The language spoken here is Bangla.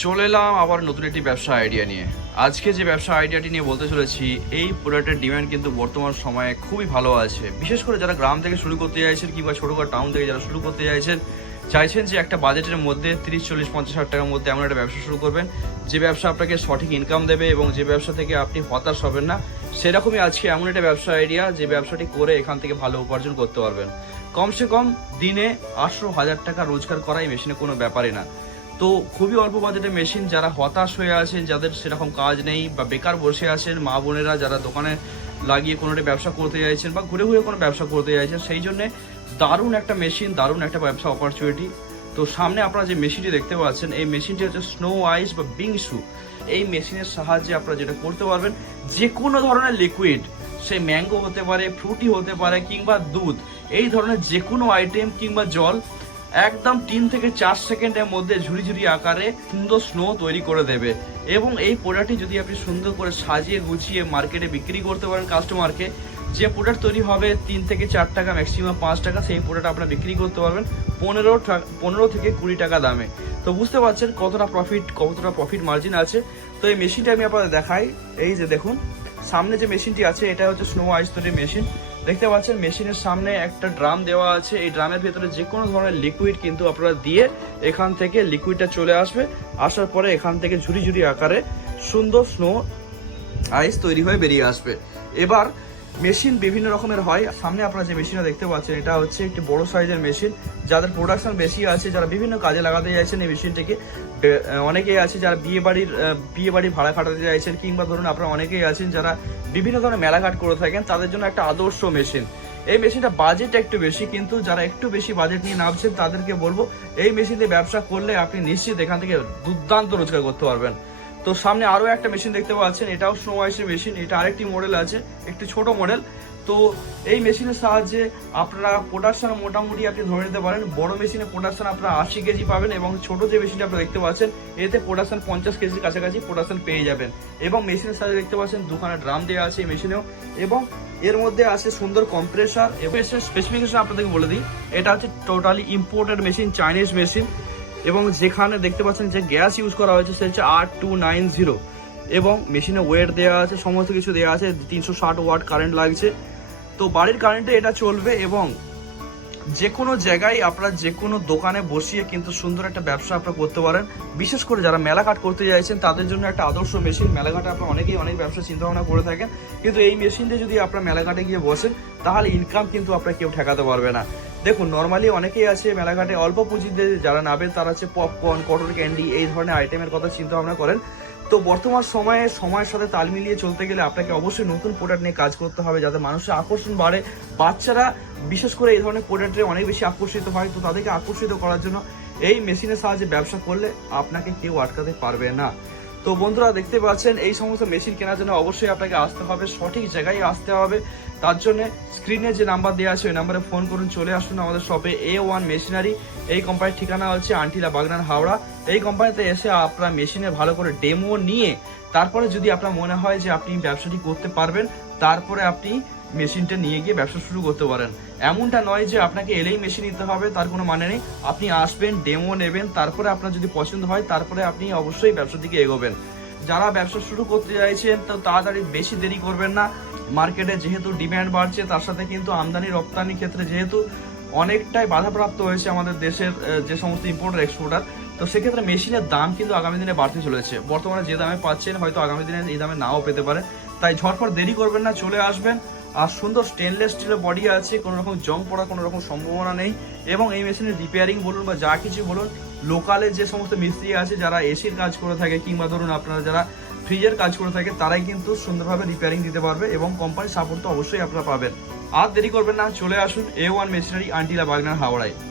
চলে এলাম আবার নতুন একটি ব্যবসা আইডিয়া নিয়ে। আজকে যে ব্যবসা আইডিয়াটি নিয়ে বলতে চলেছি, এই প্রোডাক্টের ডিমান্ড কিন্তু বর্তমান সময়ে খুবই ভালো আছে। বিশেষ করে যারা গ্রাম থেকে শুরু করতে চাইছেন কিংবা ছোটখাটো টাউন থেকে যারা শুরু করতে চাইছেন যে একটা বাজেটের মধ্যে 30, 40, 50 হাজার টাকার মধ্যে এমন একটা ব্যবসা শুরু করবেন যে ব্যবসা আপনাকে সঠিক ইনকাম দেবে এবং যে ব্যবসা থেকে আপনি হতাশ হবেন না, সেরকমই আজকে এমন একটা ব্যবসা আইডিয়া যে ব্যবসাটি করে এখান থেকে ভালো উপার্জন করতে পারবেন। কমসে কম দিনে 18,000 টাকা রোজগার করা এই মেশিনে কোনো ব্যাপারই না। তো খুবই অল্প বাজেটের মেশিন, যারা হতাশ হয়ে আছেন, যাদের সেরকম কাজ নেই বা বেকার বসে আছেন, মা বোনেরা যারা দোকানে লাগিয়ে কোনো একটা ব্যবসা করতে চাইছেন বা ঘুরে ঘুরে কোনো ব্যবসা করতে চাইছেন, সেই জন্যে দারুণ একটা মেশিন, দারুণ একটা ব্যবসা অপরচুনিটি। তো সামনে আপনারা যে মেশিনটি দেখতে পাচ্ছেন, এই মেশিনটি হচ্ছে স্নো আইস বা বিংসু। এই মেশিনের সাহায্যে আপনারা যেটা করতে পারবেন, যে কোনো ধরনের লিকুইড, সে ম্যাঙ্গো হতে পারে, ফ্রুটি হতে পারে কিংবা দুধ, এই ধরনের যে কোনো আইটেম কিংবা জল একদম 3 থেকে 4 সেকেন্ডের মধ্যে ঝুড়ি ঝুড়ি আকারে সুন্দর স্নো তৈরি করে দেবে। এবং এই প্রোডাক্টটি যদি আপনি সুন্দর করে সাজিয়ে গুছিয়ে মার্কেটে বিক্রি করতে পারেন কাস্টমারকে, যে প্রোডাক্ট তৈরি হবে 3 থেকে 4 টাকা, ম্যাক্সিমাম 5 টাকা, সেই প্রোডাক্ট আপনারা বিক্রি করতে পারবেন 15 থেকে 20 টাকা দামে। তো বুঝতে পারছেন কতটা প্রফিট মার্জিন আছে। তো এই মেশিনটা আমি আপনাদের দেখাই। এই যে দেখুন সামনে যে মেশিনটি আছে, এটা হচ্ছে স্নো আইস তৈরির মেশিন। দেখতে পাচ্ছেন মেশিনের সামনে একটা ড্রাম দেওয়া আছে। এই ড্রামের ভেতরে যে কোনো ধরনের লিকুইড কিন্তু আপনারা দিয়ে এখান থেকে লিকুইডটা চলে আসবে। আসার পরে এখান থেকে ঝুড়ি ঝুড়ি আকারে সুন্দর স্নো আইস তৈরি হয়ে বেরিয়ে আসবে। এবার মেশিন বিভিন্ন রকমের হয়। সামনে আপনারা যে মেশিনটা দেখতে পাচ্ছেন, এটা হচ্ছে একটি বড় সাইজের মেশিন, যাদের প্রোডাকশন বেশি আছে, যারা বিভিন্ন কাজে লাগাতে চাইছেন এই মেশিনটিকে। অনেকেই আছে যারা বিয়ে বাড়ি ভাড়া খাটাতে চাইছেন, কিংবা ধরুন আপনারা অনেকেই আছেন যারা বিভিন্ন ধরনের মেলাঘাট করে থাকেন, তাদের জন্য একটা আদর্শ মেশিন। এই মেশিনটা বাজেট একটু বেশি, কিন্তু যারা একটু বেশি বাজেট নিয়ে নামছেন তাদেরকে বলবো এই মেশিন দিয়ে ব্যবসা করলে আপনি নিশ্চিত এখান থেকে দুর্দান্ত রোজগার করতে পারবেন। তো সামনে আরো একটা মেশিন দেখতে পাচ্ছেন, এটাও স্নো আইসের মেশিন। এটা আরেকটি মডেল আছে, একটি ছোট মডেল। তো এই মেশিনের সাহায্যে আপনারা প্রোডাকশন মোটামুটি আপনি ধরে নিতে পারেন, বড় মেশিনে প্রোডাকশন আপনারা 80 কেজি পাবেন, এবং ছোট যে মেশিনটা আপনারা দেখতে পাচ্ছেন এতে প্রোডাকশন 50 কেজির কাছাকাছি প্রোডাকশন পেয়ে যাবেন। এবং মেশিনের সাথে দেখতে পাচ্ছেন দুখানা ড্রাম দেওয়া আছে এই মেশিনেও, এবং এর মধ্যে আছে সুন্দর কম্প্রেসার। এবং স্পেসিফিকেশন আপনাদেরকে বলে দিই, এটা হচ্ছে totally imported machine, Chinese machine. এবং যেখানে দেখতে পাচ্ছেন যে গ্যাস ইউজ করা হয়েছে সে হচ্ছে R290, এবং মেশিনে ওয়েট দেওয়া আছে, সমস্ত কিছু দেওয়া আছে, 360 ওয়াট কারেন্ট লাগছে। তো বাড়ির কারেন্টে এটা চলবে, এবং যে কোনো জায়গায় আপনারা যে কোনো দোকানে বসিয়ে কিন্তু সুন্দর একটা ব্যবসা আপনারা করতে পারেন। বিশেষ করে যারা মেলাঘাট করতে চাইছেন তাদের জন্য একটা আদর্শ মেশিন। মেলাঘাটে আপনারা অনেকেই অনেক ব্যবসা চিন্তা ভাবনা করে থাকেন, কিন্তু এই মেশিনটা যদি আপনারা মেলাঘাটে গিয়ে বসেন তাহলে ইনকাম কিন্তু আপনারা কেউ ঠেকাতে পারবে না। দেখুন নর্মালি অনেকেই আছে মেলাঘাটে অল্প পুঁজিতে যারা নাবেন, তারা হচ্ছে পপকর্ন, কটন ক্যান্ডি, এই ধরনের আইটেমের কথা চিন্তা ভাবনা করেন। তো বর্তমান সময়ের সাথে তাল মিলিয়ে চলতে গেলে আপনাকে অবশ্যই নতুন প্রোডাক্ট নিয়ে কাজ করতে হবে, যাতে মানুষের আকর্ষণ বাড়ে। বাচ্চারা বিশেষ করে এই ধরনের প্রোডাক্টে অনেক বেশি আকর্ষিত হয়। তো তাদেরকে আকর্ষিত করার জন্য এই মেশিনের সাহায্যে ব্যবসা করলে আপনাকে কেউ আটকাতে পারবে না। তো বন্ধুরা দেখতে পাচ্ছেন, এই সমস্ত মেশিন কেনার জন্য অবশ্যই আপনাকে আসতে হবে, সঠিক জায়গায় আসতে হবে। তার জন্য স্ক্রিনে যে নাম্বার দেওয়া আছে ওই নাম্বারে ফোন করুন, চলে আসুন আমাদের শপে। A1 মেশিনারি, এই কোম্পানির ঠিকানা হচ্ছে আন্টিলা বাগনান, হাওড়া। এই কোম্পানিতে এসে আপনারা মেশিনে ভালো করে ডেমো নিয়ে তারপরে যদি আপনার মনে হয় যে আপনি ব্যবসাটি করতে পারবেন, তারপরে আপনি মেশিনটা নিয়ে গিয়ে ব্যবসা শুরু করতে পারেন। এমনটা নয় যে আপনাকে এলেই মেশিন নিতে হবে, তার কোনো মানে নেই। আপনি আসবেন, ডেমো নেবেন, তারপরে আপনার যদি পছন্দ হয় তারপরে আপনি অবশ্যই ব্যবসার দিকে এগোবেন। যারা ব্যবসা শুরু করতে চাইছেন তো তাড়াতাড়ি বেশি দেরি করবেন না। মার্কেটে যেহেতু ডিম্যান্ড বাড়ছে, তার সাথে কিন্তু আমদানি রপ্তানির ক্ষেত্রে যেহেতু অনেকটাই বাধাপ্রাপ্ত হয়েছে আমাদের দেশের যে সমস্ত ইম্পোর্টার এক্সপোর্টার, তো সেক্ষেত্রে মেশিনের দাম কিন্তু আগামী দিনে বাড়তে চলেছে। বর্তমানে যে দামে পাচ্ছেন হয়তো আগামী দিনে এই দামে নাও পেতে পারে। তাই ঝটপট দেরি করবেন না, চলে আসবেন। আর সুন্দর স্টেনলেস স্টিলের বডি আছে, কোনো রকম জং পড়ার কোনো রকম সম্ভাবনা নেই। এবং এই মেশিনের রিপেয়ারিং বলুন বা যা কিছু বলুন, লোকালে যে সমস্ত মিস্ত্রি আছে যারা এসির কাজ করে থাকে, কিংবা ধরুন আপনারা যারা ফ্রিজের কাজ করে থাকে, তারাই কিন্তু সুন্দরভাবে রিপেয়ারিং দিতে পারবে, এবং কোম্পানির সাপোর্ট তো অবশ্যই আপনারা পাবেন। আর দেরি করবেন না, চলে আসুন A1 মেশিনারি, আন্টিলা বাগনান, হাওড়ায়।